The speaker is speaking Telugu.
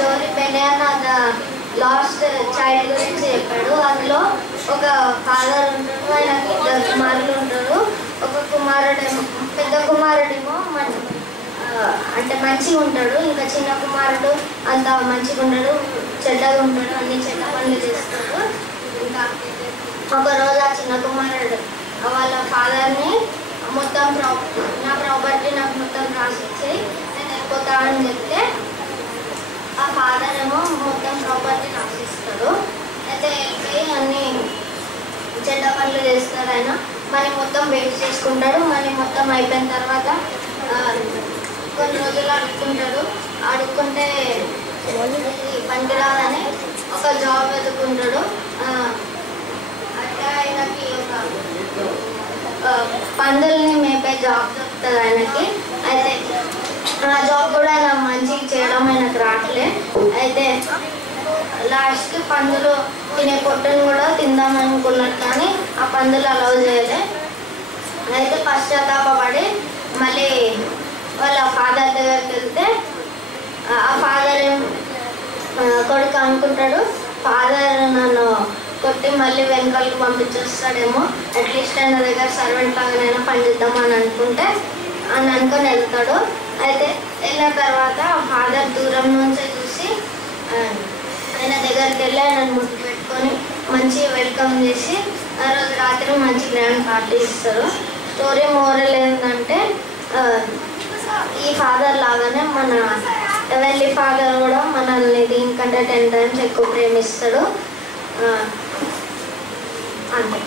స్టోరీ బెనియానా ద లాస్ట్ చైల్డ్ గురించి చెప్పాడు. అందులో ఒక ఫాదర్ ఉంటాడు, ఆయనకి 2 కుమారులు ఉంటారు. ఒక కుమారుడేమో పెద్ద కుమారుడేమో అంటే మంచిగా ఉంటాడు, ఇంకా చిన్న కుమారుడు అంత మంచిగా ఉండడు, చెడ్డగా ఉంటాడు, అన్ని చెడ్డ పనులు చేస్తాడు. ఇంకా ఒకరోజు ఆ చిన్న కుమారుడు వాళ్ళ ఫాదర్ని మొత్తం నా ప్రాపర్టీ నాకు మొత్తం రాసిచ్చి నేను వెళ్ళిపోతా అని చెప్తే ఆ ఫాదర్ ఏమో మొత్తం ప్రాపర్టీ రాసిస్తాడు. అయితే వెళ్ళిపోయి అన్ని చెడ్డ పనులు చేస్తాడు. ఆయన మనీ మొత్తం వేస్ట్ చేసుకుంటాడు. మనీ మొత్తం అయిపోయిన తర్వాత కొన్ని రోజులు అడుక్కుంటే పనికిరాదని ఒక జాబ్ వెతుక్కుంటాడు. అంటే ఆయనకి ఒక పందుల్ని మేపే జాబ్ దొరుకుతుంది ఆయనకి. అయితే ఆ జాబ్ కూడా ఆయన మంచిగా చేయడం ఆయనకు రావట్లే. అయితే లాస్ట్కి పందులు తినే పొట్టును కూడా తిందామనుకున్నాడు, కానీ ఆ పందులు అలౌ చేయలే. అయితే పశ్చాత్తాపడి మళ్ళీ వాళ్ళ ఫాదర్ దగ్గరికి వెళ్తే ఆ ఫాదర్ కొడుకు అనుకుంటాడు, ఫాదర్ నన్ను కొట్టి మళ్ళీ వెనకాలకు పంపించేస్తాడేమో, అట్లీస్ట్ ఆయన దగ్గర సర్వెంట్ లాగానైనా పనిచేద్దామని అనుకొని వెళ్తాడు. అయితే వెళ్ళిన తర్వాత ఫాదర్ దూరం నుంచి చూసి ఆయన దగ్గరికి వెళ్ళి ఆయనను ముద్దు పెట్టుకొని మంచి వెల్కమ్ చేసి ఆ రోజు రాత్రి మంచి గ్రాండ్ పార్టీ ఇస్తారు. స్టోరీ మోరల్ ఏంటంటే ఈ ఫాదర్ లాగానే మన ఎవరి ఫాదర్ కూడా మనల్ని దీనికంటే 10 times ఎక్కువ ప్రేమిస్తాడు అంతే.